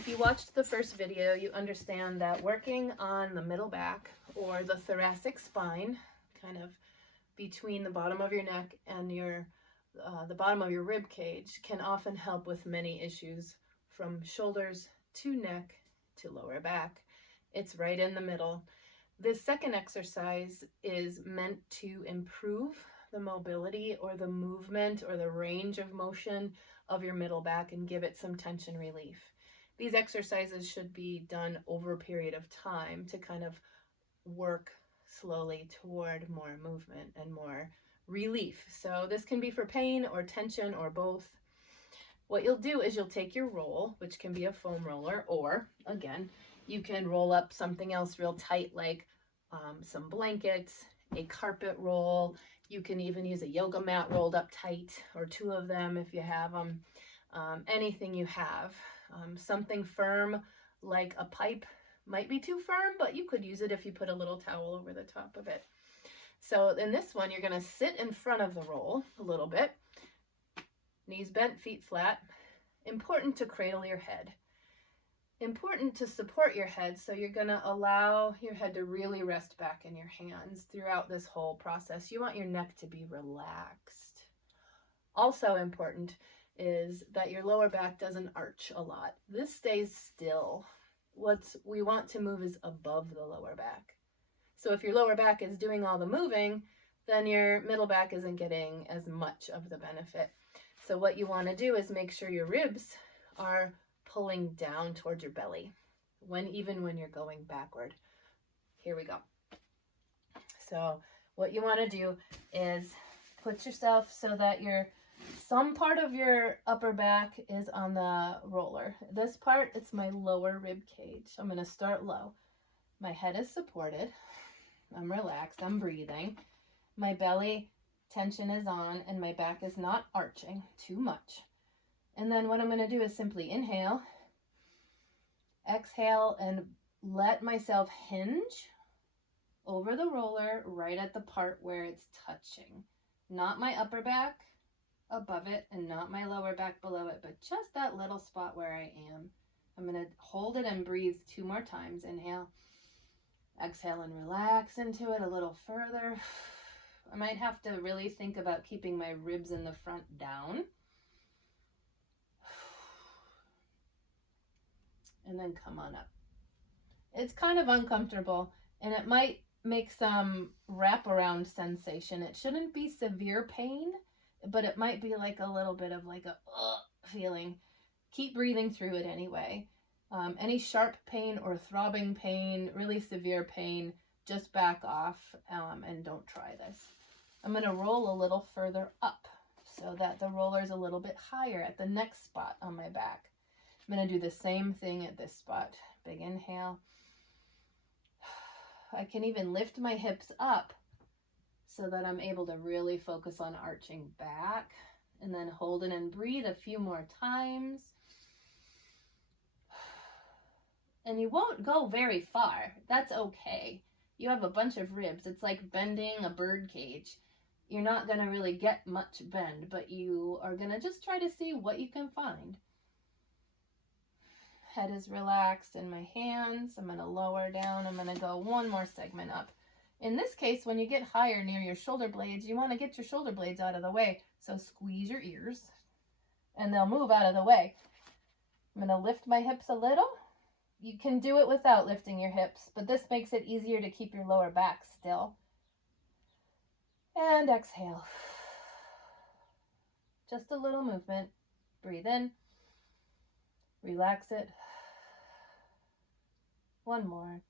If you watched the first video, you understand that working on the middle back or the thoracic spine, kind of between the bottom of your neck and the bottom of your rib cage, can often help with many issues from shoulders to neck to lower back. It's right in the middle. This second exercise is meant to improve the mobility or the movement or the range of motion of your middle back and give it some tension relief. These exercises should be done over a period of time to kind of work slowly toward more movement and more relief. So this can be for pain or tension or both. What you'll do is you'll take your roll, which can be a foam roller, or again, you can roll up something else real tight like some blankets, a carpet roll. You can even use a yoga mat rolled up tight, or two of them if you have them. Anything you have. Something firm like a pipe might be too firm, but you could use it if you put a little towel over the top of it. So in this one, you're going to sit in front of the roll a little bit. Knees bent, feet flat. Important to cradle your head. Important to support your head, so you're going to allow your head to really rest back in your hands throughout this whole process. You want your neck to be relaxed. Also important is that your lower back doesn't arch a lot. This stays still. What we want to move is above the lower back. So if your lower back is doing all the moving, then your middle back isn't getting as much of the benefit. So what you want to do is make sure your ribs are pulling down towards your belly, even when you're going backward. Here we go. So what you want to do is put yourself so that some part of your upper back is on the roller. This part, it's my lower rib cage. I'm going to start low. My head is supported. I'm relaxed. I'm breathing. My belly tension is on and my back is not arching too much. And then what I'm going to do is simply inhale, exhale, and let myself hinge over the roller right at the part where it's touching. Not my upper back above it and not my lower back below it, but just that little spot where I am. I'm going to hold it and breathe 2 more times. Inhale, exhale, and relax into it a little further. I might have to really think about keeping my ribs in the front down. And then come on up. It's kind of uncomfortable and it might make some wraparound sensation. It shouldn't be severe pain, but it might be like a little bit of like a feeling. Keep breathing through it anyway. Any sharp pain or throbbing pain, really severe pain, just back off and don't try this. I'm going to roll a little further up so that the roller is a little bit higher at the next spot on my back. I'm going to do the same thing at this spot. Big inhale. I can even lift my hips up so that I'm able to really focus on arching back, and then hold it and breathe a few more times. And you won't go very far. That's okay. You have a bunch of ribs. It's like bending a bird cage. You're not going to really get much bend, but you are going to just try to see what you can find. Head is relaxed in my hands. I'm going to lower down. I'm going to go one more segment up. In this case, when you get higher near your shoulder blades, you want to get your shoulder blades out of the way. So squeeze your ears and they'll move out of the way. I'm going to lift my hips a little. You can do it without lifting your hips, but this makes it easier to keep your lower back still. And exhale. Just a little movement. Breathe in. Relax it. One more.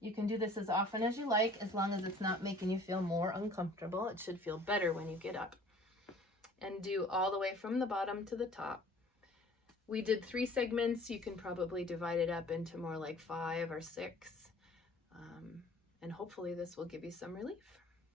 You can do this as often as you like, as long as it's not making you feel more uncomfortable. It should feel better when you get up. And do all the way from the bottom to the top. We did 3 segments. You can probably divide it up into more like 5 or 6. And hopefully this will give you some relief.